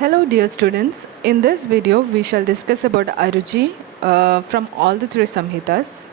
Hello dear students, in this video we shall discuss about Aruchi from all the three Samhitas.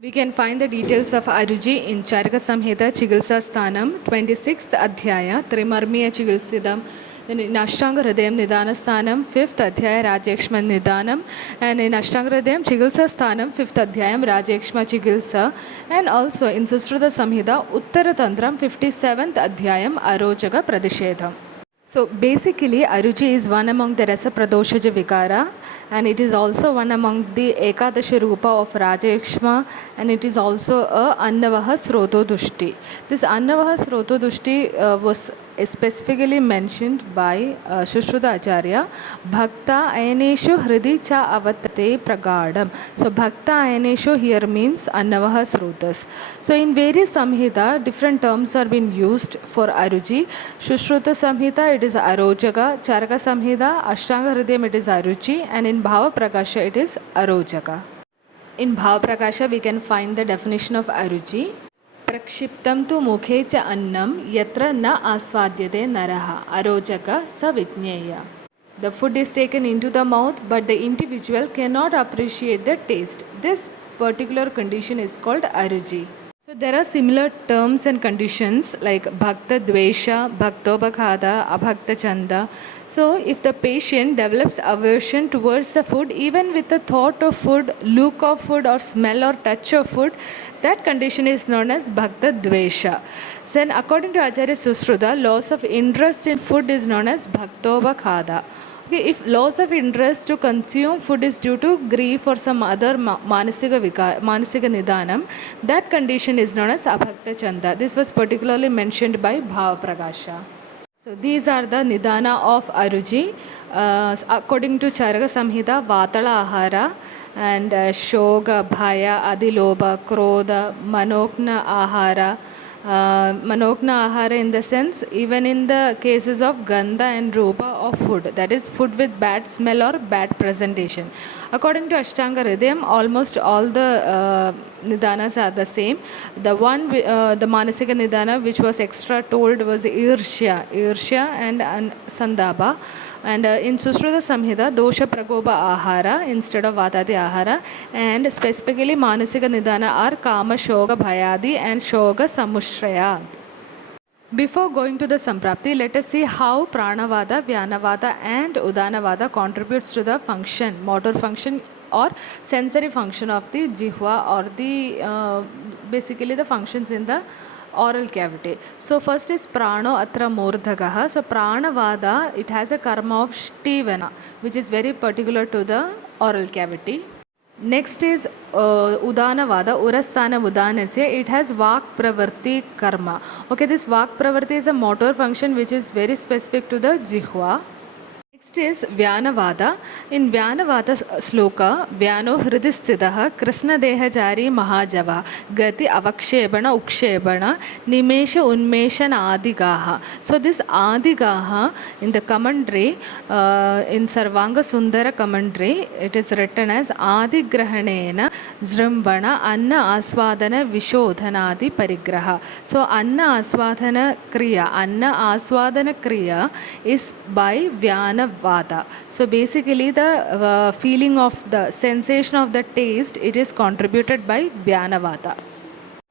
We can find the details of Aruchi in Charaka Samhita Chikitsa Sthanam 26th Adhyaya Trimarmiya Chikitsidam. Then in Ashtanga Hridayam Nidana Sthanam 5th Adhyaya Rajekshma Nidanam, and in Ashtanga Hridayam Chikitsa Sthanam 5th Adhyayam Rajekshma Chikitsa, and also in Sushruta Samhita Uttara Tantram 57th Adhyayam Arochaka Pradeshedham. So basically Aruchi is one among the Rasa Pradoshaja Vikara, and it is also one among the Ekadashi Rupa of Rajakshma, and it is also a Annavaha Sroto Dushti. This Annavaha Sroto Dushti was specifically mentioned by Shushruta Acharya. Bhakta Ayaneshu Hridi Cha Avatate Pragadam. So Bhakta Ayaneshu here means Annavaha Srotas. So in various Samhita, different terms are being used for Aruchi. Shushruta Samhita, it is Arojaka. Charaka Samhita, Ashtanga Hridayam, it is Aruchi. And in Bhava Prakasha, it is Arojaka. In Bhava Prakasha, we can find the definition of Aruchi. प्रक्षिप्तं तु मुखे च अन्नं यत्र न आस्वाद्यते नरः अरोचक स विज्ञेय. The food is taken into the mouth, but the individual cannot appreciate the taste. This particular condition is called aruchi. So there are similar terms and conditions like bhakta dvesha, bhaktobhakhada, abhakta chanda. So if the patient develops aversion towards the food, even with the thought of food, look of food, or smell or touch of food, that condition is known as bhakta dvesha. Then according to Acharya Susruta, loss of interest in food is known as bhaktobhakhada. Okay, if loss of interest to consume food is due to grief or some other manasika nidanam, that condition is known as abhakta chanda. This was particularly mentioned by Bhava Prakasha. So these are the nidana of Aruchi. According to Charaka Samhita, Vatala Ahara and Shoga, Bhaya, Adilobha, Krodha, Manokna Ahara. Manokna Ahara in the sense, even in the cases of Gandha and Rupa of food, that is food with bad smell or bad presentation. According to Ashtanga Hridayam, almost all the nidanas are the same. The one, the Manasika Nidana which was extra told was Irshya and Sandaba. And in Sushruta Samhita, Dosha Pragopa Ahara instead of Vatati Ahara, and specifically Manasika Nidana are Kama Shoga Bhayadi and Shoga Samushrayat. Before going to the Samprapti, let us see how Pranavada, Vyanavada and Udanavada contributes to the function, motor function or sensory function of the Jihva, or the basically the functions in the oral cavity. So first is prano atra mordhagaha. So pranavada, it has a karma of shtivana, which is very particular to the oral cavity. Next is udanavada, urasthana udanasya. It has vak pravarti karma. Okay, this vak pravarti is a motor function which is very specific to the jihva. Next is Vyanavada. In Vyanavada sloka, Vyano Hridisthidaha Krishna Dehajari Mahajava Gati Avakshebana Ukshebana Nimesha Unmeshan Adigaha. So this Adigaha in the commentary, in Sarvanga Sundara commentary, it is written as Adigrahanena Zrambana Anna Aswadana Vishodhanadi Parigraha. So Anna Aswadana Kriya is by Vyana Vada. So basically the feeling of the sensation of the taste, it is contributed by Vyanavada.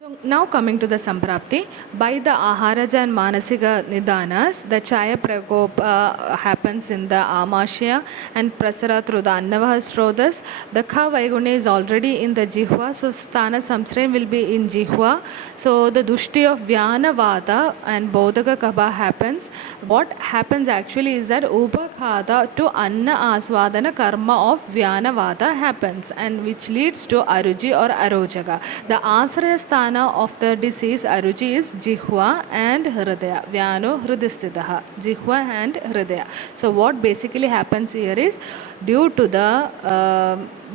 So now coming to the Samprapti, by the Aharaja and Manasika Nidanas, the Chaya Prakopa happens in the Amashya and Prasara through the Annavaha Srotas. The Kha Vaiguna is already in the Jihva, so Sthana Samsrain will be in Jihva. So the Dushti of Vyanavada and Bodhaka Kabha happens. What happens actually is that Upakhada to Anna Aswadana Karma of Vyanavada happens, and which leads to Aruchi or Arojaga. The Asraya Sthana sthana of the disease Aruchi is Jihva and Hridaya. Vyano Hridistitaha. Jihva and Hridaya. So what basically happens here is due to the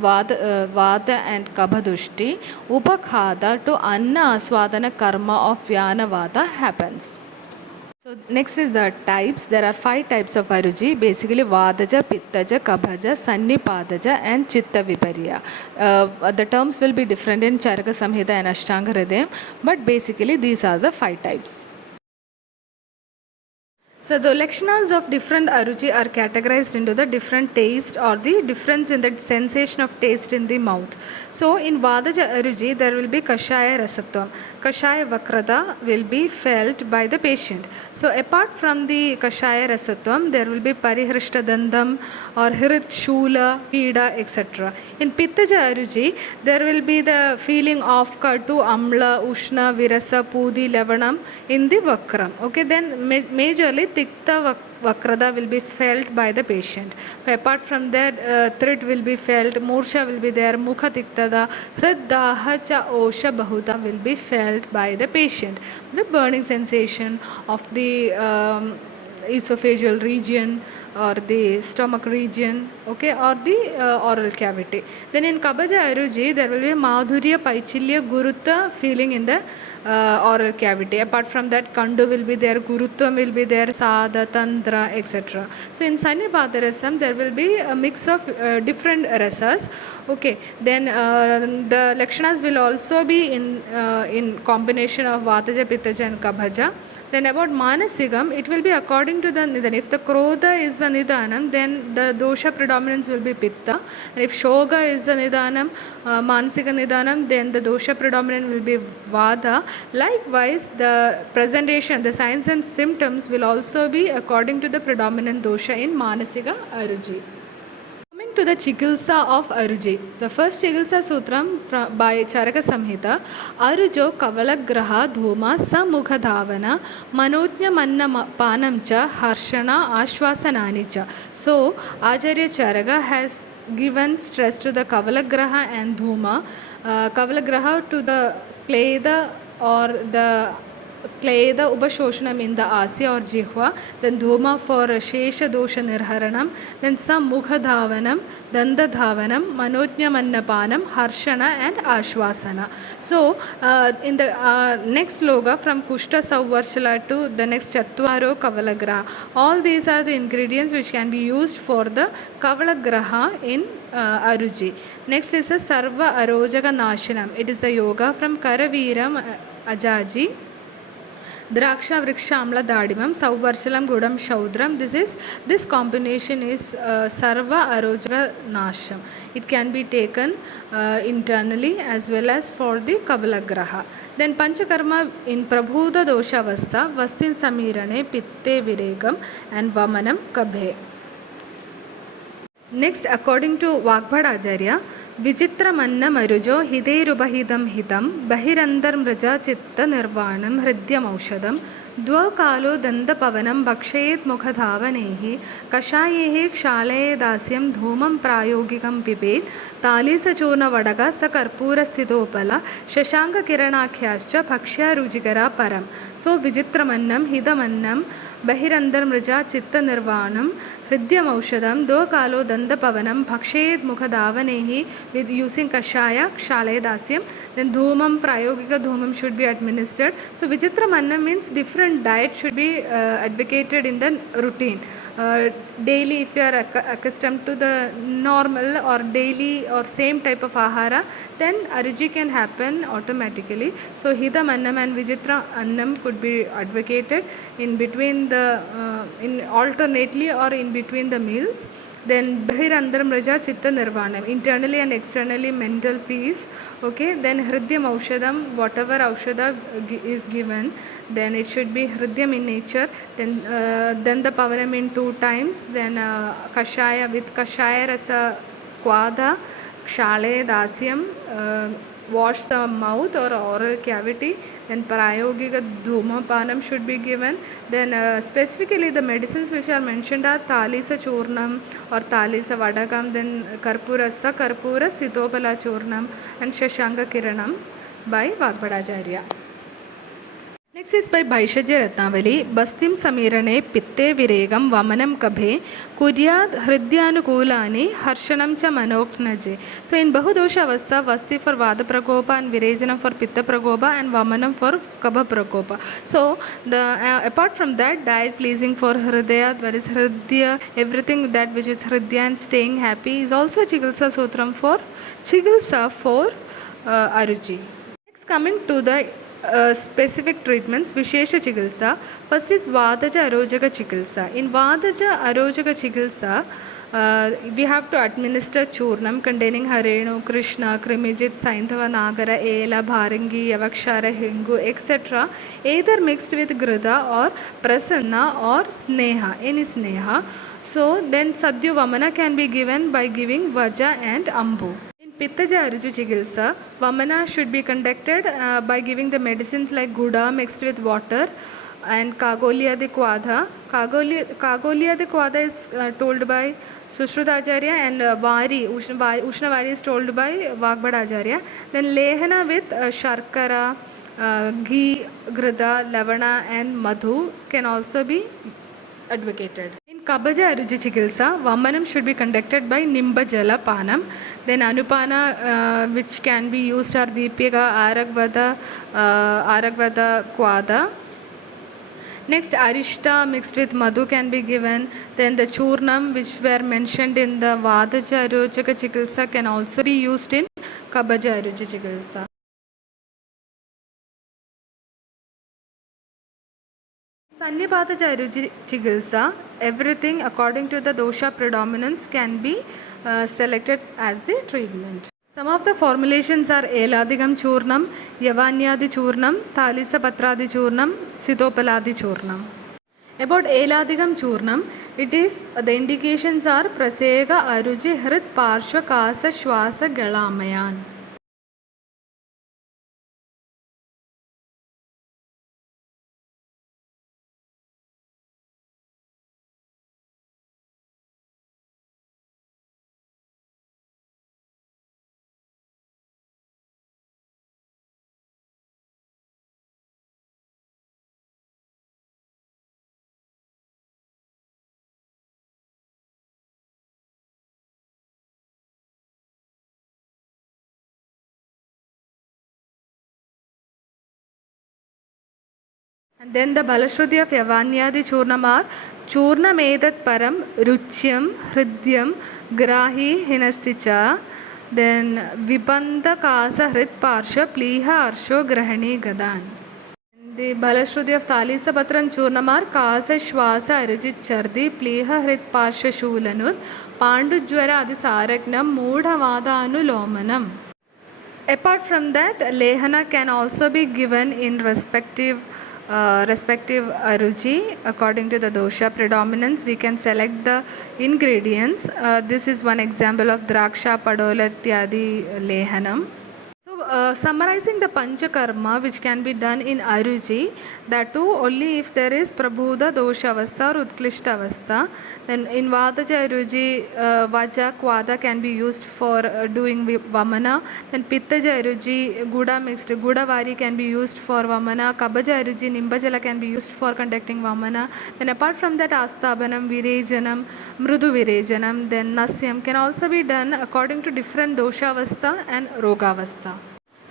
Vata and Kabhadushti, Upakhada to Anna Aswadana karma of Vyana Vata happens. So next is the types. There are 5 types of Aruchi. Basically Vadaja, Pittaja, Kabhaja, Sannipadaja and Chitta Viparya. The terms will be different in Charaka Samhita and Ashtanga Hridayam, but basically these are the 5 types. So the lakshanas of different Aruchi are categorized into the different taste or the difference in the sensation of taste in the mouth. So in Vadaja Aruchi there will be Kashaya Rasatvam. Kashaya Vakrata will be felt by the patient. So apart from the Kashaya Rasatvam there will be Parihrishta Dandam or Hirit Shula, Pida, etc. In Pittaja Aruchi there will be the feeling of Katu, Amla, Ushna, Virasa, Pudi, Lavanam in the Vakram. Okay, then majorly Tikta Vakrada will be felt by the patient. Apart from that, Thrit will be felt, Mursha will be there, Mukha Tiktada, Hriddaha cha Osha Bahuta will be felt by the patient. The burning sensation of the esophageal region or the stomach region, okay, or the oral cavity. Then in Kabhaja Aruchi, there will be Madhurya, Paichilya, Gurutta feeling in the oral cavity. Apart from that, Kandu will be there, Gurutvam will be there, Sada, Tantra, etc. So in Sannipada Rasam, there will be a mix of different rasas. Okay, then the lakshanas will also be in combination of Vataja, Pittaja and Kabhaja. Then about Manasigam, it will be according to the Nidan. If the Krodha is the Nidanam, then the dosha predominance will be Pitta. And if Shoga is the Nidanam, Manasika Nidanam, then the dosha predominant will be Vada. Likewise, the presentation, the signs and symptoms will also be according to the predominant dosha in Manasika Aruchi. Coming to the Chikitsa of Aruchi, the first Chikitsa Sutram by Charaka Samhita, Arujo Kavalagraha Dhuma Samukha Dhavana Manotnya Manna Panamcha Harshana Ashwasananicha. So, Acharya Charaka has given stress to the Kavalagraha and Dhuma. Kavalagraha to the Kleda or the Kleda Ubashoshanam in the Asya or Jihva, then Dhuma for Shesha Dosha Nirharanam, then some Mukha Dhavanam, Danda Dhavanam, Manotnya Mannapanam, Harshana and Ashwasana. So, in the next sloga from Kushta Sauvarshala to the next Chatvaro Kavalagraha, all these are the ingredients which can be used for the Kavalagraha in Aruchi. Next is a Sarva Arojaga Nashanam. It is a yoga from Karaviram Ajaji. Draksha Vriksha Amla Dadimam, Sauvarshalam Gudam Shaudram. This combination is Sarva Arojaga Nasham. It can be taken internally as well as for the Kavalagraha. Then Panchakarma in Prabhuda Dosha Vasta, Vastin Samirane, Pitte Viregam and Vamanam Kabhe. Next, according to Vagbhad Acharya, Vichitra Manna Marujo Hideyurubahidam Hitam Bahirandar Mraja Chitta Nirvanam Hridyam Aushadam Dwa Kalo Danda Pavanam Bhakshayet Mukhadhavanehi Kashayehi Kshalaye Dasyam Dhumam Prayogikam Pipet Talisa Churna Vadaga Sakarpura Sidopala Shashanka Kiranakhyascha Bhakshya Rujikara Param. So Vichitra Mannam Hidamannam Bahirandar Mraja Chitta Nirvanam Hridyam Aushadam Do Kalo Danda Pavanam Bhakshayet Mukhadhavanehi with using Kashaya Kshalaye Dasyam. Then Dhumam Prayogika Dhumam should be administered. So Vichitra Manna means different diet should be advocated in the routine. Daily, if you are accustomed to the normal or daily or same type of ahara, then Aruchi can happen automatically. So Hidam Annam and Vichitra Annam could be advocated in between the in alternately or in between the meals. Then Bahirandar Mraja Chitta Nirvanam, internally and externally mental peace. Okay, then Hridyam Aushadam, whatever Aushada is given, then it should be Hridyam in nature. Then the Pavanam in 2 times. Then Kashaya with Kashaya Rasa Kwada, Kshale Dasyam, wash the mouth or oral cavity. Then Prayogika Dhumapanam should be given. Then specifically the medicines which are mentioned are Talisa Churnam or Talisa Vadakam, then Karpura Sitopala Churnam and Shashanka Kiranam. by Vagbhadacharya. Next is by Bhaishajya Ratnavali. Bastim Samirane Pitte Viregam Vamanam Kabhe Kuryad Hridyanukulani Harshanam Cha Manoknaje. So in Bahudosha Avastha, Vasti for Vada Prakopa and Virejanam for Pitta Prakopa and Vamanam for Kabha Prakopa. So the apart from that, diet pleasing for Hridaya, that is Hridya, everything that which is Hridya and staying happy is also Chikitsa Sutram for Chikitsa for Aruchi. Next, coming to the specific treatments, Vishesha Chikitsa. First is Vadaja Arojaka Chikitsa. In Vadaja Arojaka Chikitsa, we have to administer churnam containing Harenu, Krishna, Krimijit, Saindhava, Nagara, Ela, Bharangi, Yavakshara, Hingu, etc. either mixed with Grida or Prasanna or Sneha, any Sneha. So then Sadhya Vamana can be given by giving Vaja and Ambu. Pittaja Aruchi Chikitsa, Vamana should be conducted by giving the medicines like Guda mixed with water and Kagolia de Quadha. Kagolia de Quadha is told by Sushrutacharya and Ushnavari is told by Vagbhadacharya. Then Lehana with Sharkara, Ghee, Grida, Lavana and Madhu can also be advocated. In Kabaja Aruchi Chikitsa, Vamanam should be conducted by Nimba Jala Panam. Then Anupana, which can be used are Deepika, Aragvada, Kwada. Next, Arishta mixed with Madhu can be given. Then the Churnam, which were mentioned in the Vadaja Aruchaka Chikitsa, can also be used in Kabaja Aruchi Chikitsa. Sannipataja Aruchi Chikitsa, everything according to the dosha predominance can be selected as the treatment. Some of the formulations are Eladigam Churnam, Yavanyadi Churnam, Thalisa Patradi Churnam, Sitopaladi Churnam. About Eladigam Churnam, it is the indications are Prasega Aruchi Hrit Parsha Kasa Shwasa Galamayan. And then the Balashruti of Yavanyadi Churnam are Churnam Edat Param, Ruchyam, Hridyam, Grahi, Hinasticha, then Vibanda Kasa Hrit Parsha, Pliha Arsho, Grahani, Gadan. The Balashruti of Thalisa Patram Churnam are Kasa Shwasa Arajit Chardi, Pliha Hrit Parsha Shulanut, Pandu Jwara Adi Saragnam, Mudha Vada Anulomanam. Apart from that, Lehana can also be given in respective aruchi according to the dosha predominance. We can select the ingredients. This is one example of draksha padola ityadi lehanam. So summarizing the panchakarma which can be done in aruchi, that too only if there is prabhuda dosha avastha or utklishta avastha. Then in vadaja aruchi, vaja kwada can be used for doing vamana. Then pittaja aruchi, guda mixed gudavari can be used for vamana. Kabaja aruchi, nimbajala can be used for conducting vamana. Then apart from that, asthabanam, virejanam, mrudu virejanam, then nasyam can also be done according to different dosha avastha and roga avastha.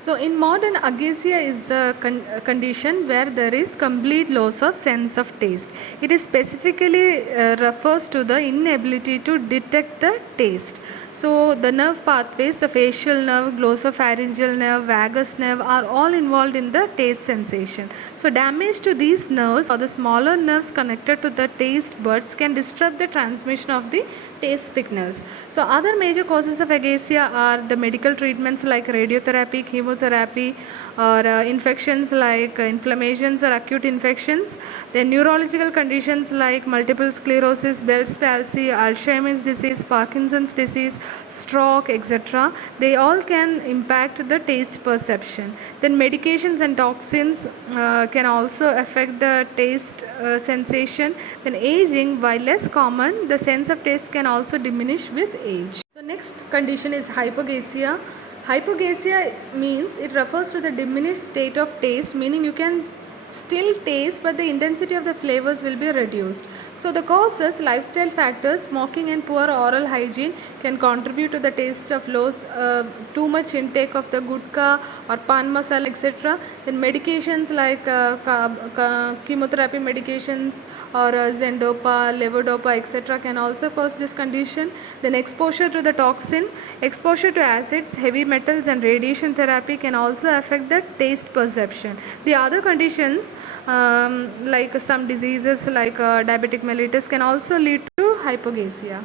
So in modern aghasia is the condition where there is complete loss of sense of taste. It is specifically refers to the inability to detect the taste. So the nerve pathways, the facial nerve, glossopharyngeal nerve, vagus nerve are all involved in the taste sensation. So damage to these nerves or the smaller nerves connected to the taste buds can disrupt the transmission of the taste signals. So other major causes of aghasia are the medical treatments like radiotherapy, chemotherapy, or infections like inflammations or acute infections. Then neurological conditions like multiple sclerosis, Bell's palsy, Alzheimer's disease, Parkinson's disease, stroke, etc. They all can impact the taste perception. Then medications and toxins can also affect the taste sensation. Then aging, while less common, the sense of taste can also diminish with age. So next condition is hypoghasia. Hypoglycemia means it refers to the diminished state of taste, meaning you can still taste but the intensity of the flavors will be reduced. So the causes, lifestyle factors, smoking and poor oral hygiene can contribute to the taste of loss, too much intake of the gutka or pan masala, etc. Then medications like chemotherapy medications or zendopa, levodopa, etc. can also cause this condition. Then exposure to the toxin, exposure to acids, heavy metals and radiation therapy can also affect the taste perception. The other conditions like some diseases like diabetic mellitus can also lead to hypoglycemia.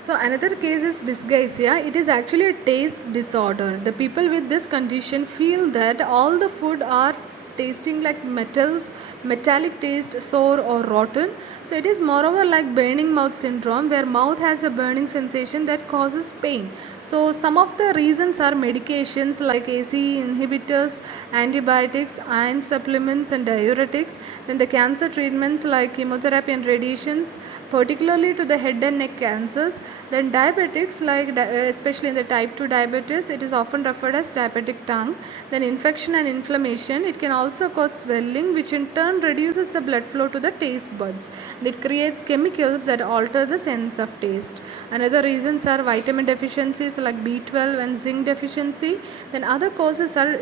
So another case is dysgeusia. It is actually a taste disorder. The people with this condition feel that all the food are tasting like metals, metallic taste, sour or rotten. So it is moreover like burning mouth syndrome, where mouth has a burning sensation that causes pain. So some of the reasons are medications like ACE inhibitors, antibiotics, iron supplements and diuretics. Then the cancer treatments like chemotherapy and radiations, particularly to the head and neck cancers. Then diabetics like especially in the type 2 diabetes, it is often referred as diabetic tongue. Then infection and inflammation, it can also cause swelling, which in turn reduces the blood flow to the taste buds. It creates chemicals that alter the sense of taste. Another reasons are vitamin deficiencies like B12 and zinc deficiency. Then other causes are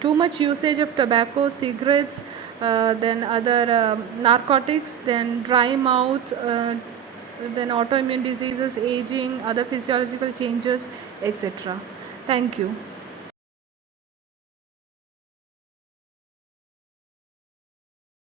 too much usage of tobacco, cigarettes, then other narcotics, then dry mouth, then autoimmune diseases, aging, other physiological changes, etc. Thank you.